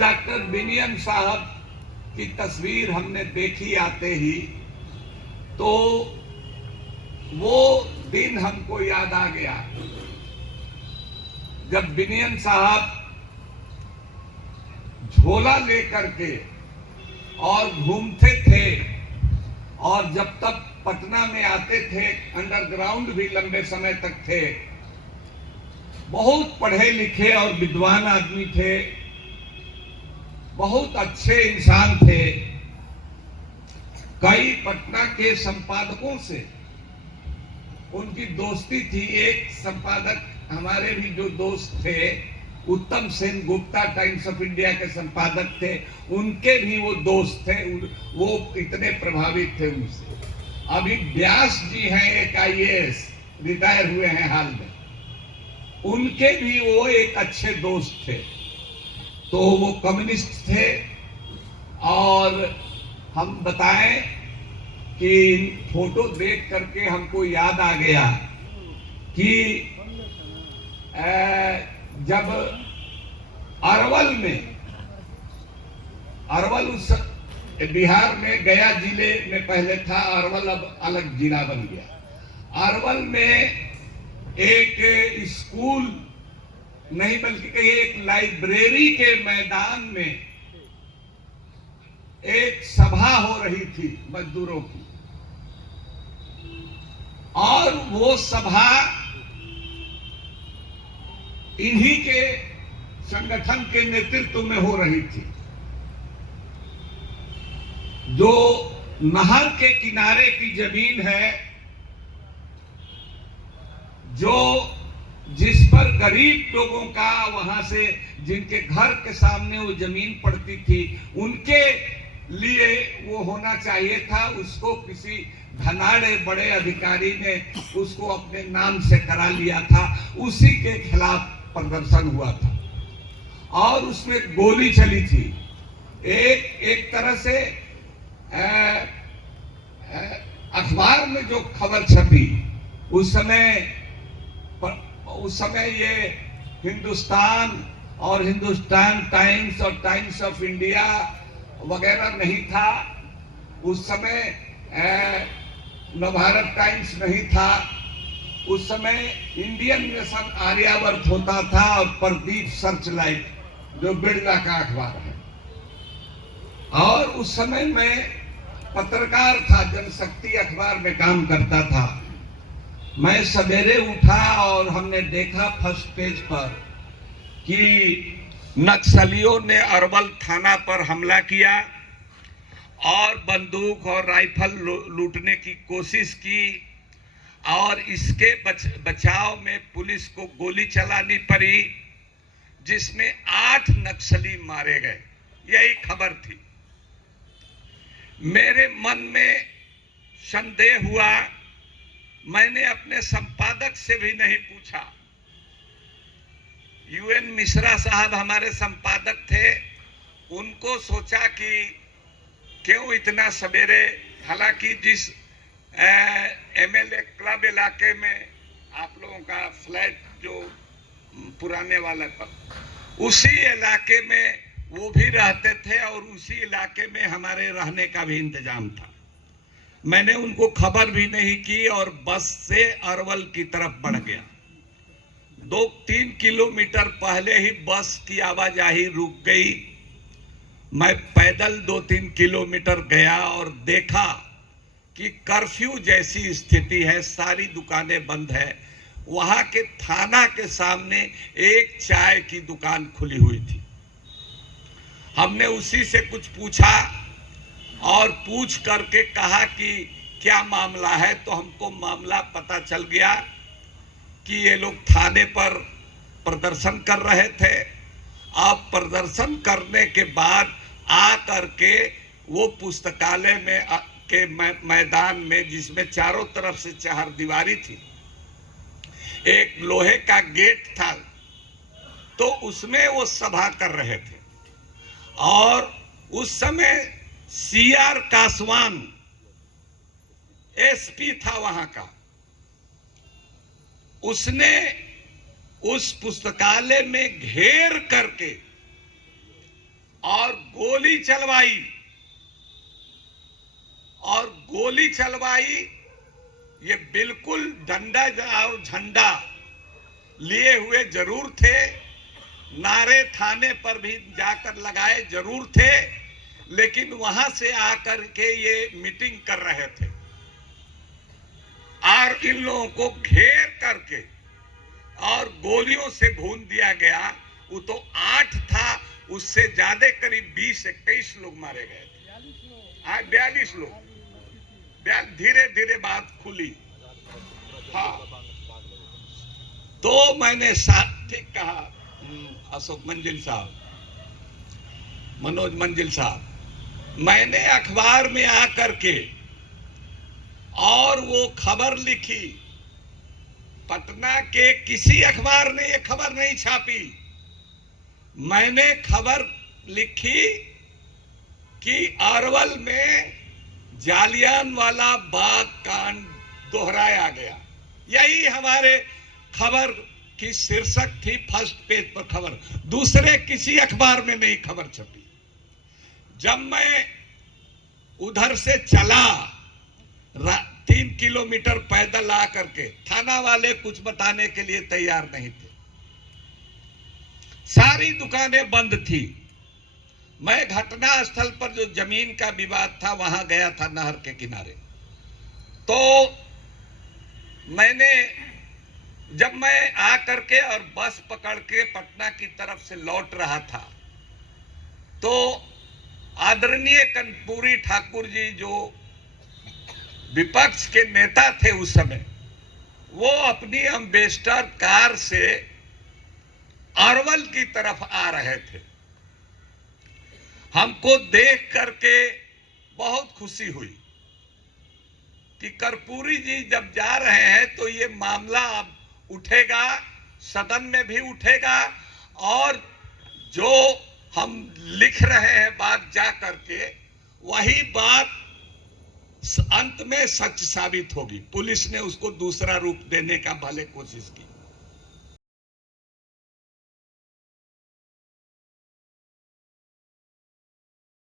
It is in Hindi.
डॉक्टर बिनियन साहब की तस्वीर हमने देखी आते ही, तो वो दिन हमको याद आ गया जब बिनियन साहब झोला लेकर के और घूमते थे, और जब तक पटना में आते थे अंडरग्राउंड भी लंबे समय तक थे। बहुत पढ़े लिखे और विद्वान आदमी थे, बहुत अच्छे इंसान थे। कई पटना के संपादकों से उनकी दोस्ती थी। एक संपादक हमारे भी जो दोस्त थे, उत्तम Sen Gupta, times of India के संपादक थे, उनके भी वो दोस्त थे। वो इतने प्रभावित थे उनसे। अभी व्यास जी हैं, एक आईएएस, रिटायर हुए हैं हाल में, उनके भी वो एक अच्छे दोस्त थे। तो वो कम्युनिस्ट थे। और हम बताएं कि फोटो देख करके हमको याद आ गया कि जब अरवल उस बिहार में गया जिले में पहले था, अरवल अब अलग जिला बन गया। अरवल में एक स्कूल नहीं बल्कि कहीं एक लाइब्रेरी के मैदान में एक सभा हो रही थी मजदूरों की, और वो सभा इन्हीं के संगठन के नेतृत्व में हो रही थी। जो नहर के किनारे की जमीन है, जिस पर गरीब लोगों का, वहां से जिनके घर के सामने वो जमीन पड़ती थी, उनके लिए वो होना चाहिए था। उसको किसी धनाढ़े बड़े अधिकारी ने उसको अपने नाम से करा लिया था। उसी के खिलाफ प्रदर्शन हुआ था और उसमें गोली चली थी। एक तरह से अखबार में जो खबर छपी उस समय ये हिंदुस्तान और हिंदुस्तान टाइम्स और टाइम्स ऑफ इंडिया वगैरह नहीं था। उस समय नवभारत टाइम्स नहीं था। उस समय इंडियन नेशन आर्यावर्त होता था और प्रदीप सर्चलाइट जो बिरला का अखबार है। और उस समय मैं पत्रकार था, जनशक्ति अखबार में काम करता था। मैं सवेरे उठा और हमने देखा फर्स्ट पेज पर कि नक्सलियों ने अरवल थाना पर हमला किया और बंदूक और राइफल लूटने की कोशिश की, और इसके बचाव में पुलिस को गोली चलानी पड़ी, जिसमें 8 नक्सली मारे गए। यही खबर थी। मेरे मन में संदेह हुआ। मैंने अपने संपादक से भी नहीं पूछा। यूएन मिश्रा साहब हमारे संपादक थे। उनको सोचा कि क्यों इतना सवेरे, हालांकि जिस एमएलए क्लब इलाके में आप लोगों का फ्लैट जो पुराने वाला पर, उसी इलाके में वो भी रहते थे और उसी इलाके में हमारे रहने का भी इंतजाम था। मैंने उनको खबर भी नहीं की और बस से अरवल की तरफ बढ़ गया। 2-3 किलोमीटर पहले ही बस की आवाजाही रुक गई। मैं पैदल 2-3 किलोमीटर गया और देखा कि कर्फ्यू जैसी स्थिति है, सारी दुकानें बंद है। वहां के थाना के सामने एक चाय की दुकान खुली हुई थी। हमने उसी से कुछ पूछा और पूछ करके कहा कि क्या मामला है, तो हमको मामला पता चल गया कि ये लोग थाने पर प्रदर्शन कर रहे थे। अब प्रदर्शन करने के बाद आ करके वो पुस्तकालय में के मैदान में, जिसमें चारों तरफ से चहारदीवारी थी, एक लोहे का गेट था, तो उसमें वो सभा कर रहे थे। और उस समय सीआर कासवान एसपी था वहां का। उसने उस पुस्तकालय में घेर करके और गोली चलवाई। ये बिल्कुल डंडा और झंडा लिए हुए जरूर थे, नारे थाने पर भी जाकर लगाए जरूर थे, लेकिन वहां से आकर के ये मीटिंग कर रहे थे और इन लोगों को घेर करके और गोलियों से भून दिया गया। वो तो 8 था, उससे ज्यादा करीब 20-21 लोग मारे गए थे। 42 लोग। धीरे धीरे बात खुली। हाँ, तो मैंने ठीक कहा अशोक मंजिल साहब, मनोज मंजिल साहब, मैंने अखबार में आकर के और वो खबर लिखी। पटना के किसी अखबार ने ये खबर नहीं छापी। मैंने खबर लिखी कि अरवल में जालियानवाला बाग कांड दोहराया गया। यही हमारे खबर की शीर्षक थी, फर्स्ट पेज पर खबर। दूसरे किसी अखबार में नहीं खबर छपी। जब मैं उधर से चला 3 किलोमीटर पैदल आकर के, थाना वाले कुछ बताने के लिए तैयार नहीं थे। सारी दुकानें बंद थी। मैं घटना स्थल पर जो जमीन का विवाद था वहां गया था, नहर के किनारे। तो मैंने जब मैं आकर के और बस पकड़ के पटना की तरफ से लौट रहा था, तो आदरणीय कर्पूरी ठाकुर जी जो विपक्ष के नेता थे उस समय, वो अपनी एम्बेसडर कार से अरवल की तरफ आ रहे थे। हमको देख करके बहुत खुशी हुई कि कर्पूरी जी जब जा रहे हैं तो ये मामला अब उठेगा, सदन में भी उठेगा, और जो हम लिख रहे हैं बात जा करके, वही बात अंत में सच साबित होगी। पुलिस ने उसको दूसरा रूप देने का भले कोशिश की।